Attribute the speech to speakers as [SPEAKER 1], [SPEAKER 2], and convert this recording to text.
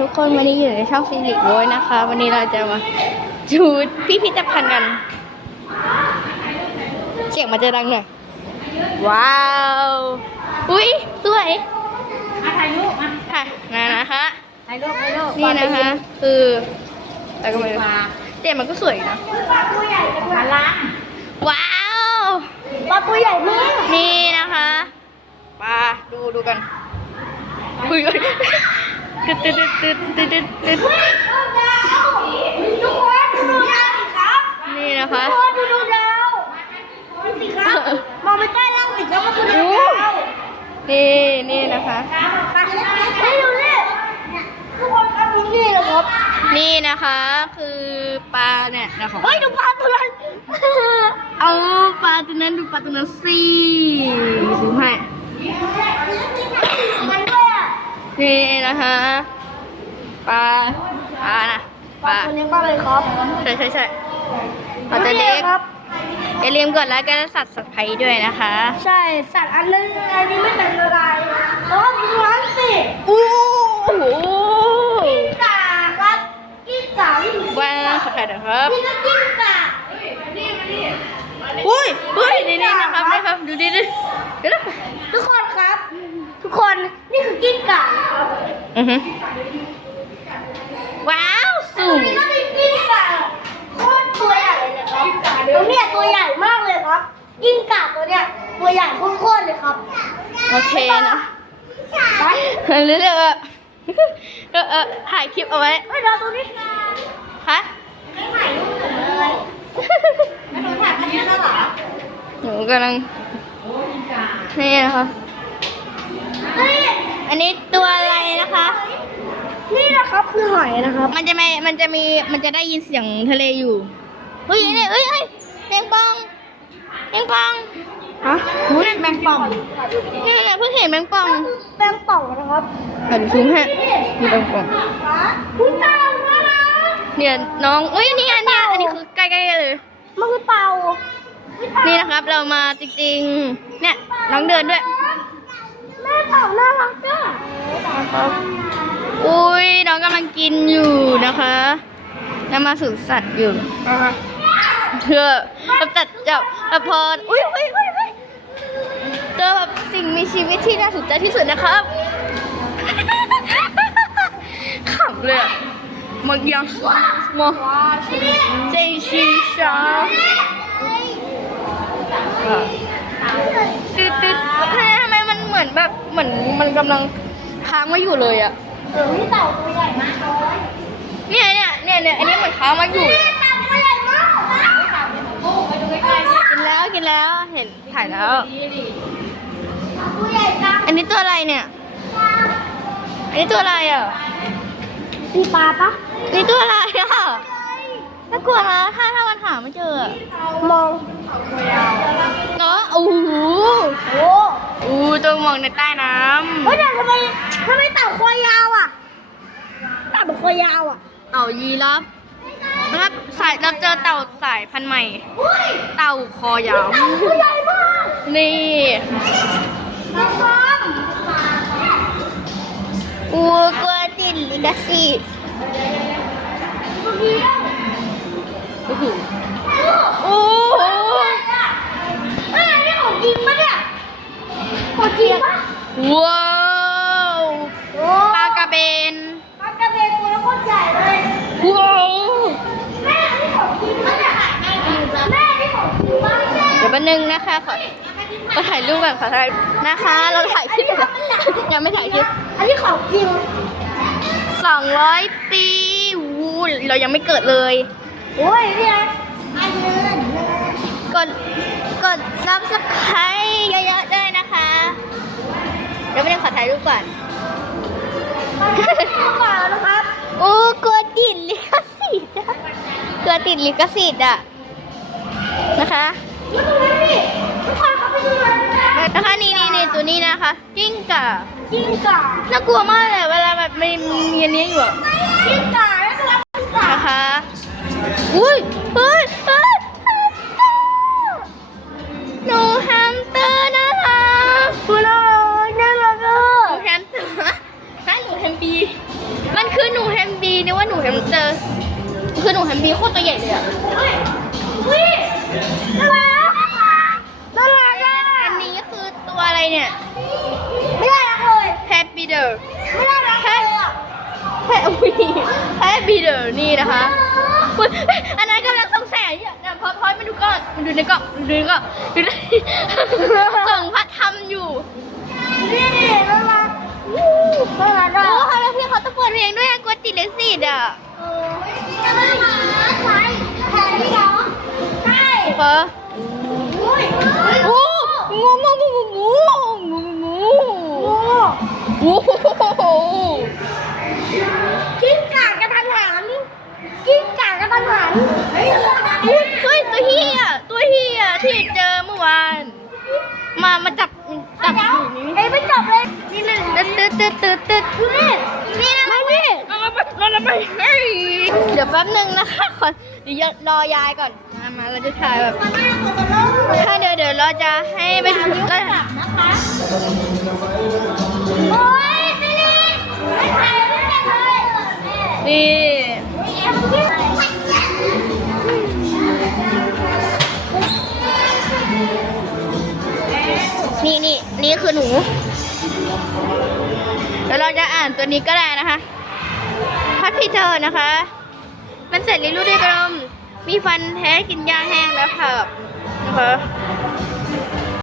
[SPEAKER 1] ทุกคนวันนี้อยู่ในช่องฟิลิกโวยนะคะ วันนี้เราจะมาดูพิพิธภัณฑ์กัน เสียงมันจะดังหน่อย ว้าว อุ้ยสวย
[SPEAKER 2] มาถ่ายรูปมา
[SPEAKER 1] ค่ะนะนะคะ
[SPEAKER 2] ถ่ายรูปถ่ายรูป
[SPEAKER 1] นี่นะคะ คืออะไรก็ไม่รู้แต่มันก็สวยอยู่นะ
[SPEAKER 2] ปลาตัวใหญ่ปลาล้าง
[SPEAKER 1] ว้าว
[SPEAKER 2] ปลาตัวใหญ่มาก
[SPEAKER 1] นี่นะคะมาดูดูกันอุ้ยอุ้ย ตึ๊ดตึ๊ดตึ๊ดตึ๊ด
[SPEAKER 2] นี่
[SPEAKER 1] นะคะ
[SPEAKER 2] ดูดูดาวสิครับมองไปใต้ล่างสิครับมันคือดาว
[SPEAKER 1] นี่นี่นะคะ
[SPEAKER 2] ให้ดูนี่ทุกคนครับนี่นะครับ
[SPEAKER 1] นี่นะคะคือปลาเนี่ยนะคะ
[SPEAKER 2] เฮ้ยดูปลาตัวนั้น
[SPEAKER 1] เอาปลาตัวนั้นดูปลาตัวนั้นสิดูให้
[SPEAKER 2] มันด้
[SPEAKER 1] นี่นะคะ ปลาปลานะ
[SPEAKER 2] ปลาตัวนี้ปลาอะไรครับ
[SPEAKER 1] ใช่ใช่ใช่ปลาตัวเล็ก
[SPEAKER 2] ครับ
[SPEAKER 1] อย่าลืมกดไลค์กันและสัตว์สัตว์ไทยด้วยนะคะ
[SPEAKER 2] ใช่สัตว์อันนั้นอันนี้ไม่เป็นอะไรเพราะว่าดูร้านสิ
[SPEAKER 1] อู้หู
[SPEAKER 2] กิ้งก่าครับกิ้งก่าที่หนู
[SPEAKER 1] ว้าวขอถ่ายหน่อยครับ
[SPEAKER 2] นี่ก็กิ้งก่า
[SPEAKER 1] อุ้ยอุ้ยนี่นี่นะครับนี่ครับดูดิดิเดี๋ยวนะ
[SPEAKER 2] ทุกคนครับ ทุกคนนี่คือกิ้งก่านะครับ
[SPEAKER 1] อือฮึ ว้าวสู
[SPEAKER 2] ตรง
[SPEAKER 1] ง
[SPEAKER 2] นี้ก็เป็นกิ้งก่าโคตรตัวใหญ่เลยนะครับตรงเนี้ยตัวใหญ่มากเลยครับ กิ้งก่าตัวเนี้ยตัวใหญ่โคตรๆเลยครับ
[SPEAKER 1] โอเคนะ
[SPEAKER 2] ไป
[SPEAKER 1] เรื่อยๆเออเออเออถ่ายคลิปเอาไว้
[SPEAKER 2] ไปรอตรงนี้
[SPEAKER 1] คะ
[SPEAKER 2] ไม่ถ่ายรูปเลยไม่หนูถ่ายอันนี้แล้วเหรอ
[SPEAKER 1] หนูกำลังนี่นะคะ
[SPEAKER 2] เฮ้ย
[SPEAKER 1] อันนี้ตัวอะไรนะคะ
[SPEAKER 2] นี่นะครับคือหอยนะครับ
[SPEAKER 1] มันจะไม่มันจะมีมันจะได้ยินเสียงทะเลอยู่เฮ้ยนี่เฮ้ยเฮ้ยแมงปองแมงปอง
[SPEAKER 2] ฮะนี่แมงป่อง
[SPEAKER 1] นี่เนี่ยเพิ่งเห็นแมงปอง
[SPEAKER 2] แมงป่องนะครับ
[SPEAKER 1] อะดูซูมให้นี่แมงปอง
[SPEAKER 2] คุณเต่ามานะ
[SPEAKER 1] เนี่ยน้องเอ้ยนี่ไงเนี่ยอันนี้คือใกล้ๆเลย
[SPEAKER 2] มันคือเต่า
[SPEAKER 1] นี่นะครับเรามาจริงๆ เนี่ยน้องเดินด้วย
[SPEAKER 2] แม่เต่าน่ารักจ้ะ
[SPEAKER 1] อุ้ยน้อง กำลังกินอยู่นะคะแล้วมาสูนสัตว์อยู่เพื่อแบบจัดจับแบบพออุ้ยอุ้ยอุ้ยอุ้ยเจอแบบสิ่งมีชีวิตที่น่าสนใจที่สุดนะครับขำเลยอะมันยังมองใจชิชาตึ๊ดตึ๊ดทำไมมันเหมือนแบบเหมือนมันกำลังค้างไว้อยู่เลยอะ
[SPEAKER 2] เออนี่เต่าตัวใหญ่มากเลย
[SPEAKER 1] เนี่ยเนี่ยเนี่ยเนี่ยอันนี้เหมือนค้างมาอยู่
[SPEAKER 2] นี่เต่าตัวใหญ่มากโอ้ไปดูใกล้ๆสิ
[SPEAKER 1] กินแล้วกินแล้วเห็นถ่ายแล้ว
[SPEAKER 2] ตัวใหญ่จัง
[SPEAKER 1] อันนี้ตัวอะไรเนี่ย อันนี้ตัวอะไรอะ
[SPEAKER 2] มีปลาปะ
[SPEAKER 1] อันนี้ตัวอะไรอะน่ากลัวนะถ้าถ้ามันหาไม่เจออะ
[SPEAKER 2] มอง
[SPEAKER 1] เนาะโอ้โห
[SPEAKER 2] โอ้
[SPEAKER 1] อู้ตัวมองในใต้น้
[SPEAKER 2] เฮ้ยแต่ทำไมทำไมเต่าคอยาวอะเต่ามันคอยาวอะำ
[SPEAKER 1] เต่ายีราฟนะครับสายเราเจอเต่าสายพันธุ์ใหม่
[SPEAKER 2] เฮ้ย
[SPEAKER 1] เต่าคอยาว
[SPEAKER 2] เต่าตัวใหญ่มาก
[SPEAKER 1] นี่
[SPEAKER 2] น้องน้อง
[SPEAKER 1] อู้กลัวติดลิขสิทธิ์
[SPEAKER 2] เมื่อกี้
[SPEAKER 1] โอ้โห
[SPEAKER 2] ของจริงปะ
[SPEAKER 1] ว้าว
[SPEAKER 2] โอ้
[SPEAKER 1] ปลากระเบน
[SPEAKER 2] ปลากระเบนตัวโคตรใหญ่เลย
[SPEAKER 1] ว้าว
[SPEAKER 2] แม่อันนี้ของจริงปะเนี่ยแม่อันนี้ของจริงปะแม่
[SPEAKER 1] เดี๋ยวแป๊บนึงนะคะขอขอถ่ายรูปแบบขอถ่ายนะคะ เราถ่ายคลิปอยู่ยังไม่ถ่ายคลิป
[SPEAKER 2] อันนี้ของจริง
[SPEAKER 1] สองร้อยปีวูเรายังไม่เกิดเลย
[SPEAKER 2] โอ้ยนี่ไงอันนี้
[SPEAKER 1] กดกดซับสไครต์เยอะๆด้วยนะคะ เดี๋ยวไม่ได้ขอถ่ายรูปก่อน
[SPEAKER 2] เปล่านะครับ
[SPEAKER 1] โอ้กลัวติดลิขสิทธิ์อะกลัวติดลิขสิทธิ์อะนะคะ
[SPEAKER 2] มาดูนี่ทุกคนเขาไปดูเลยนะ
[SPEAKER 1] นะคะนี่นี่นี่ตัวนี้นะคะกิ้งก่า
[SPEAKER 2] กิ้งก่า
[SPEAKER 1] น่ากลัวมากเลยเวลาแบบมันมีอันนี้อยู่อะ
[SPEAKER 2] กิ้งก่าแล้วก็รับกิ้งก่า
[SPEAKER 1] นะคะอุ้ยเฮ้ย รียกว่าหนูแฮมสเตอร์คือหนูแฮมบีโคตรตัวใหญ่เลยอะ
[SPEAKER 2] เฮ้ยเฮ้ยน่ารักน่ารักอะ
[SPEAKER 1] อันนี้คือตัวอะไรเนี่ย
[SPEAKER 2] ไม่ได้รักเลย
[SPEAKER 1] แฮปปี้เดอร์
[SPEAKER 2] ไม่ได้รักเลยอะ
[SPEAKER 1] แฮปปี้แฮปปี้เดอร์นี่นะคะคุณอันนั้นกำลังสงสัยอยู่เดี๋ยวพอพอยมาดูก่อนมาดูในกล่องมาดูในกล่องดูในส่งพัดทำอยู่
[SPEAKER 2] นี่นี่น่ารั กน่ารัก
[SPEAKER 1] โอ้
[SPEAKER 2] อะ
[SPEAKER 1] เขาแล้วพี่เขาตะโกนเพลงด้วยอะกลัวติดเลสิตอะ
[SPEAKER 2] เออน่ารักใช่ใช่เหรอใช่
[SPEAKER 1] เฟอ
[SPEAKER 2] อุ้ย
[SPEAKER 1] โอ้งูงูงูงูงูงู
[SPEAKER 2] โอ้
[SPEAKER 1] โอ้โห
[SPEAKER 2] กิ้งก่ากระทันหันกิ้งก่ากระทันหันเฮ้ย
[SPEAKER 1] เฮ้ยตัวเฮียตัวเฮียที่เจอเมื่อวาน มามาจับจับอยู่นี่
[SPEAKER 2] เอ้ยไม่จบเลย นี่เลย
[SPEAKER 1] ตึ๊ดตึ๊ดตึ๊ดตึ๊ดตึ๊ด
[SPEAKER 2] นี่นี่นะนี่
[SPEAKER 1] เอามาเอามาเอามาเดี๋ยวแป๊บนึงนะคะขอเดี๋ยวรอยายก่อนมามาเราจะถ่ายแบบถ้าเดี๋ยวเดี๋ยวเราจะให้ไปถึงก็
[SPEAKER 2] นะคะโอ้ยนี่ไม่ถ่ายไม่ได้เลย
[SPEAKER 1] นี่นี่นี่นี่คือหนู เดี๋ยวเราจะอ่านตัวนี้ก็ได้นะคะพัดพี่เธอนะคะ มันเสร็จลิ้นรูดด้วยกลมมีฟันแท้กินยาแห้งแล้วค่ะนะคะ